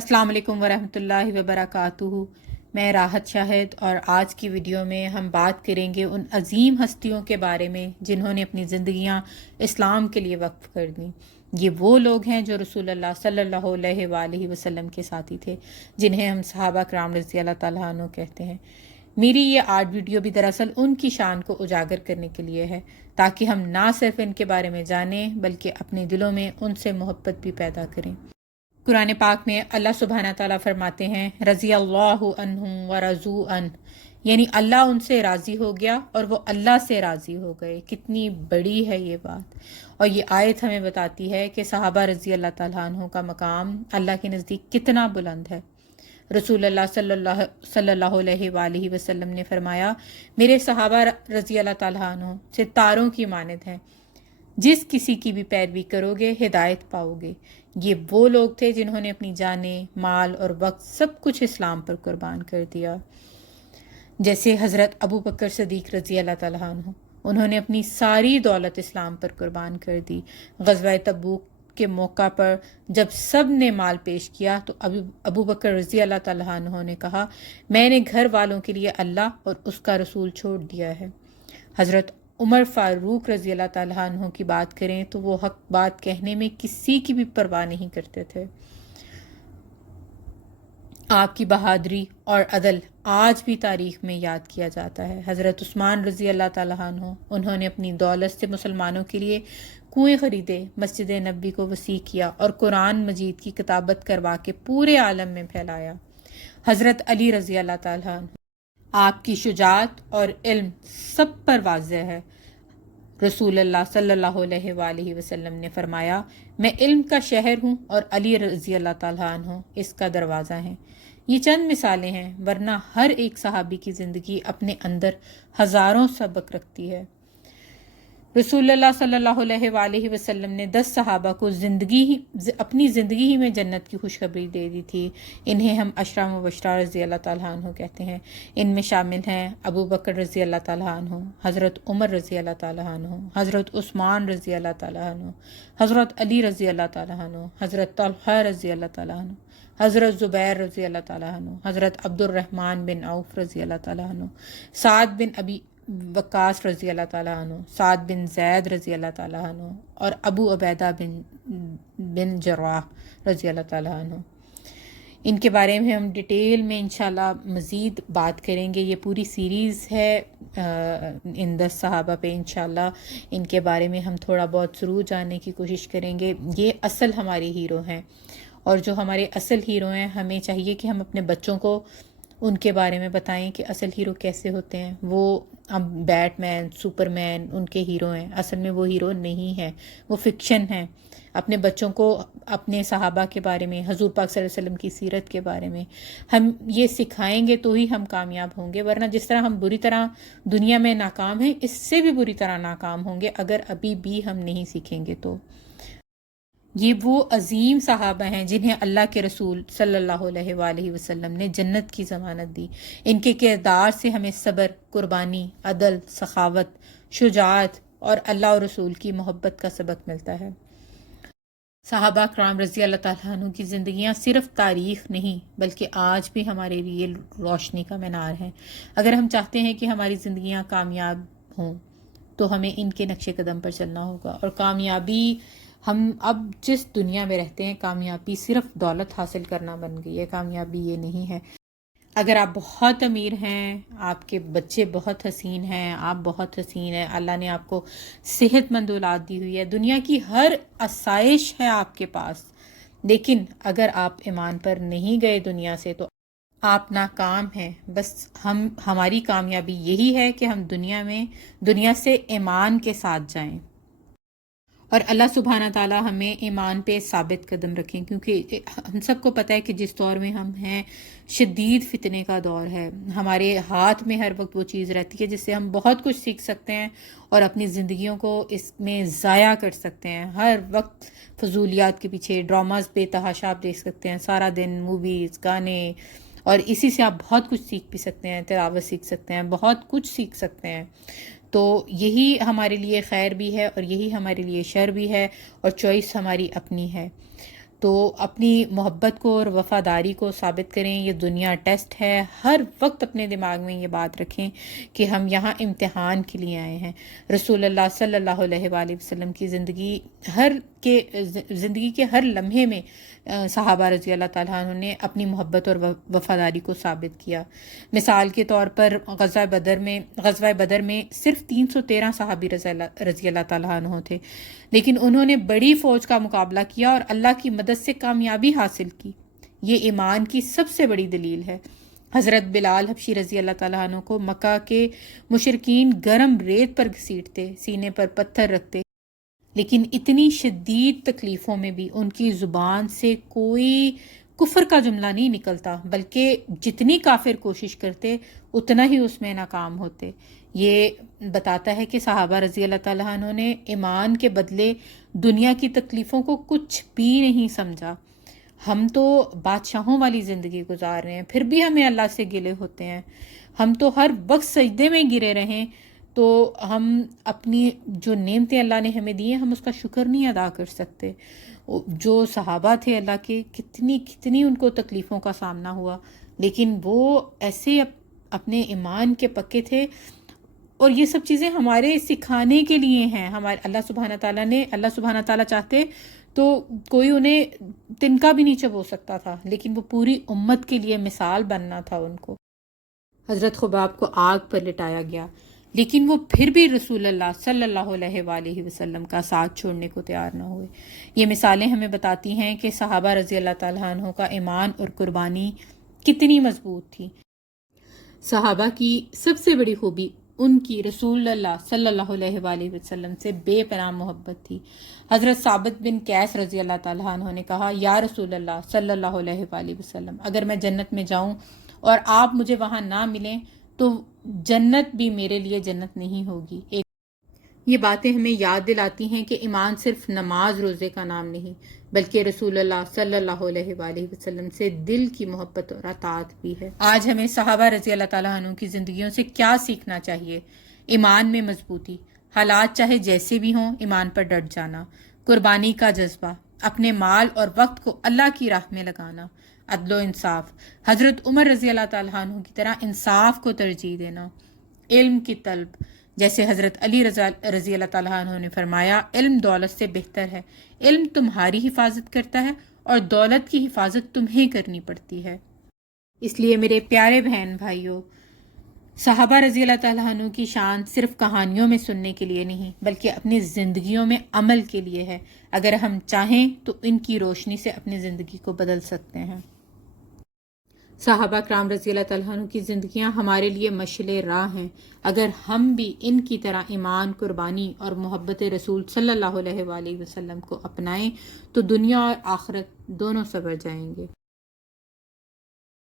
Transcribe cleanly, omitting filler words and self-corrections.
अस्सलाम वालेकुम वरहमतुल्लाहि वबरकातुहू। मैं राहत शाहिद और आज की वीडियो में हम बात करेंगे उन अजीम हस्तियों के बारे में जिन्होंने अपनी ज़िंदगियां इस्लाम के लिए वक्फ कर दी। ये वो लोग हैं जो रसूलुल्लाह सल्लल्लाहु अलैहि वसल्लम के साथी थे, जिन्हें हम सहाबा कराम रज़ी अल्लाह तआला अन्हु कहते हैं। मेरी ये आर्ट वीडियो भी दरअसल उनकी शान को उजागर करने के लिए है, ताकि हम ना सिर्फ इनके बारे में जानें बल्कि अपने दिलों में उनसे मोहब्बत भी पैदा करें। कुरान पाक में अल्लाह सुब्हाना ताला फरमाते हैं, रज़ी अल्लाहु अन्हुम व रज़ू अन, यानी अल्लाह उनसे राज़ी हो गया और वो अल्लाह से राज़ी हो गए। कितनी बड़ी है ये बात। और ये आयत हमें बताती है कि सहाबा रज़ी अल्लाह ताला अन्हु का मकाम अल्लाह के नज़दीक कितना बुलंद है। रसूलुल्लाह सल्लल्लाहु अलैहि वसल्लम ने फरमाया, मेरे सहाबा रज़ी अल्लाह ताला अन्हु सितारों की मानद हैं, जिस किसी की भी पैरवी करोगे हिदायत पाओगे। ये वो लोग थे जिन्होंने अपनी जानें, माल और वक्त सब कुछ इस्लाम पर कुर्बान कर दिया। जैसे हज़रत अबू बकर सिद्दीक़ रज़ी अल्लाह तआला अन्हु, उन्होंने अपनी सारी दौलत इस्लाम पर कुर्बान कर दी। ग़ज़वा तबूक के मौका पर जब सब ने माल पेश किया तो अबू बकर रज़ी अल्लाह तआला अन्हु ने कहा, मैंने घर वालों के लिए अल्लाह और उसका रसूल छोड़ दिया है। हज़रत उमर फ़ारूक रज़ी अल्लाह तआला अन्हु की बात करें तो वो हक बात कहने में किसी की भी परवाह नहीं करते थे। आपकी बहादुरी और अदल आज भी तारीख में याद किया जाता है। हज़रत उस्मान रज़ी अल्लाह तआला अन्हु, उन्होंने अपनी दौलत से मुसलमानों के लिए कुएं ख़रीदे, मस्जिद नबी को वसी किया और कुरान मजीद की किताबत करवा के पूरे आलम में फैलाया। हज़रत अली रज़ी अल्लाह तआला अन्हु, आपकी शुजाअत और इल्म सब पर वाज़ेह है। रसूलुल्लाह सल्लल्लाहु अलैहि वसल्लम ने फरमाया, मैं इल्म का शहर हूँ और अली रज़ी अल्लाह तआला अन्हु इसका दरवाज़ा है। ये चंद मिसालें हैं, वरना हर एक सहाबी की ज़िंदगी अपने अंदर हज़ारों सबक रखती है। रसूलुल्लाह सल्लल्लाहु अलैहि वसल्लम ने 10 सहाबा को अपनी ज़िंदगी ही में जन्नत की खुशखबरी दे दी थी। इन्हें हम अशरा मुबश्शरा रज़ी अल्लाह तआला अन्हु कहते हैं। इनमें शामिल हैं अबू बकर रज़ी अल्लाह तआला अन्हु, हज़रत उमर रज़ी अल्लाह तआला अन्हु, हज़रत उस्मान रज़ी अल्लाह तआला अन्हु, हज़रत अली रज़ी अल्लाह तआला अन्हु, हज़रत तलहा रज़ी अल्लाह तआला अन्हु, हज़रत ज़ुबैर रज़ी अल्लाह तआला अन्हु, हज़रत अब्दुर्रहमान बिन औफ रज़ी अल्लाह तआला अन्हु, साद बिन अबी वक्कास रज़ी अल्लाह तआला अन्हु, साद बिन ज़ैद रज़ी अल्लाह तआला अन्हु और अबू उबैदा बिन जर्राह रज़ी अल्लाह तआला अन्हु। इनके बारे में हम डिटेल में इंशाल्लाह मज़ीद बात करेंगे। ये पूरी सीरीज़ है इन 10 सहाबा पे। इंशाल्लाह इनके बारे में हम थोड़ा बहुत ज़रूर जानने की कोशिश करेंगे। ये असल हमारे हीरो हैं और जो हमारे असल हीरो हैं, हमें चाहिए कि हम अपने बच्चों को उनके बारे में बताएं कि असल हीरो कैसे होते हैं। वो अब बैटमैन, सुपरमैन उनके हीरो हैं, असल में वो हीरो नहीं है, वो फिक्शन है। अपने बच्चों को अपने सहाबा के बारे में, हुज़ूर पाक सल्लल्लाहु अलैहि वसल्लम की सीरत के बारे में हम ये सिखाएंगे तो ही हम कामयाब होंगे, वरना जिस तरह हम बुरी तरह दुनिया में नाकाम हैं, इससे भी बुरी तरह नाकाम होंगे अगर अभी भी हम नहीं सीखेंगे। तो ये वो अजीम सहाबा हैं जिन्हें अल्लाह के रसूल सल्लल्लाहु अलैहि वसल्लम ने जन्नत की ज़मानत दी। इनके किरदार से हमें सब्र, कुर्बानी, अदल, सखावत, शुजाअत और अल्लाह और रसूल की मोहब्बत का सबक मिलता है। सहाबा कराम रज़ी अल्लाह तआला अन्हु की ज़िंदगियाँ सिर्फ़ तारीख़ नहीं बल्कि आज भी हमारे लिए रोशनी का मीनार है। अगर हम चाहते हैं कि हमारी ज़िंदगियाँ कामयाब हों तो हमें इनके नक्शे कदम पर चलना होगा। और कामयाबी, हम अब जिस दुनिया में रहते हैं, कामयाबी सिर्फ दौलत हासिल करना बन गई है। कामयाबी ये नहीं है। अगर आप बहुत अमीर हैं, आपके बच्चे बहुत हसीन हैं, आप बहुत हसीन हैं, अल्लाह ने आपको सेहतमंद औलाद दी हुई है, दुनिया की हर आसाइश है आपके पास, लेकिन अगर आप ईमान पर नहीं गए दुनिया से तो आप नाकाम हैं। बस हमारी कामयाबी यही है कि हम दुनिया से ईमान के साथ जाएं और अल्लाह सुब्हाना ताला हमें ईमान पे साबित कदम रखें, क्योंकि हम सबको पता है कि जिस दौर में हम हैं, शदीद फितने का दौर है। हमारे हाथ में हर वक्त वो चीज़ रहती है जिससे हम बहुत कुछ सीख सकते हैं और अपनी ज़िंदगियों को इसमें ज़ाया कर सकते हैं। हर वक्त फजूलियात के पीछे, ड्रामाज बेतहाशा आप देख सकते हैं सारा दिन, मूवीज़, गाने, और इसी से आप बहुत कुछ सीख भी सकते हैं, तिलावत सीख सकते हैं, बहुत कुछ सीख सकते हैं। तो यही हमारे लिए खैर भी है और यही हमारे लिए शर भी है, और चॉइस हमारी अपनी है। تو اپنی محبت کو اور وفاداری کو ثابت کریں. یہ دنیا ٹیسٹ ہے. ہر وقت اپنے دماغ میں یہ بات رکھیں کہ ہم یہاں امتحان کے لیے آئے ہیں. رسول اللہ صلی اللہ علیہ وآلہ وسلم کی زندگی کے ہر لمحے میں صحابہ رضی اللہ تعالیٰ عنہ نے اپنی محبت اور وفاداری کو ثابت کیا. مثال کے طور پر غزوہ بدر میں صرف 313 صحابی رضی اللہ تعالیٰ عنہ تھے، لیکن انہوں نے بڑی فوج کا مقابلہ کیا اور اللہ کی مدد سے کامیابی حاصل کی. یہ ایمان کی سب سے بڑی دلیل ہے. حضرت بلال حبشی رضی اللہ تعالیٰ عنہ کو مکہ کے مشرکین گرم ریت پر گھسیٹتے، سینے پر پتھر رکھتے، لیکن اتنی شدید تکلیفوں میں بھی ان کی زبان سے کوئی کفر کا جملہ نہیں نکلتا، بلکہ جتنی کافر کوشش کرتے اتنا ہی اس میں ناکام ہوتے. یہ بتاتا ہے کہ صحابہ رضی اللہ تعالیٰ عنہ نے ایمان کے بدلے دنیا کی تکلیفوں کو کچھ بھی نہیں سمجھا. ہم تو بادشاہوں والی زندگی گزار رہے ہیں، پھر بھی ہمیں اللہ سے گلے ہوتے ہیں. ہم تو ہر وقت سجدے میں گرے رہیں تو ہم اپنی جو نعمتیں اللہ نے ہمیں دی ہیں ہم اس کا شکر نہیں ادا کر سکتے. جو صحابہ تھے اللہ کے، کتنی ان کو تکلیفوں کا سامنا ہوا، لیکن وہ ایسے اپنے ایمان کے پکے تھے. اور یہ سب چیزیں ہمارے سکھانے کے لیے ہیں. ہمارے اللہ سبحانہ تعالیٰ چاہتے تو کوئی انہیں تنکا بھی نہیں چبو سکتا تھا، لیکن وہ پوری امت کے لیے مثال بننا تھا ان کو. حضرت خباب کو آگ پر لٹایا گیا، لیکن وہ پھر بھی رسول اللہ صلی اللہ علیہ وآلہ وسلم کا ساتھ چھوڑنے کو تیار نہ ہوئے. یہ مثالیں ہمیں بتاتی ہیں کہ صحابہ رضی اللہ تعالیٰ عنہ کا ایمان اور قربانی کتنی مضبوط تھی. صحابہ کی سب سے بڑی خوبی ان کی رسول اللہ صلی اللہ علیہ وآلہ وسلم سے بے پناہ محبت تھی. حضرت ثابت بن قیس رضی اللہ تعالیٰ عنہ نے کہا، یا رسول اللہ صلی اللہ علیہ وآلہ وسلم، اگر میں جنت میں جاؤں اور آپ مجھے وہاں نہ ملیں تو جنت بھی میرے لیے جنت نہیں ہوگی. یہ باتیں ہمیں یاد دلاتی ہیں کہ ایمان صرف نماز روزے کا نام نہیں، بلکہ رسول اللہ صلی اللہ علیہ وآلہ وسلم سے دل کی محبت اور اطاعت بھی ہے. آج ہمیں صحابہ رضی اللہ تعالیٰ عنہ کی زندگیوں سے کیا سیکھنا چاہیے؟ ایمان میں مضبوطی، حالات چاہے جیسے بھی ہوں ایمان پر ڈٹ جانا، قربانی کا جذبہ، اپنے مال اور وقت کو اللہ کی راہ میں لگانا، عدل و انصاف، حضرت عمر رضی اللہ تعالیٰ عنہ کی طرح انصاف کو ترجیح دینا، علم کی طلب، جیسے حضرت علی رضی اللہ تعالیٰ عنہ نے فرمایا، علم دولت سے بہتر ہے. علم تمہاری حفاظت کرتا ہے اور دولت کی حفاظت تمہیں کرنی پڑتی ہے. اس لیے میرے پیارے بہن بھائیوں، صحابہ رضی اللہ تعالیٰ عنہ کی شان صرف کہانیوں میں سننے کے لیے نہیں، بلکہ اپنی زندگیوں میں عمل کے لیے ہے. اگر ہم چاہیں تو ان کی روشنی سے اپنی زندگی کو بدل سکتے ہیں. صحابہ کرام رضی اللہ تعالیٰ عنہ کی زندگیاں ہمارے لیے مشعل راہ ہیں. اگر ہم بھی ان کی طرح ایمان، قربانی اور محبت رسول صلی اللہ علیہ وآلہ وسلم کو اپنائیں تو دنیا اور آخرت دونوں سنور جائیں گے.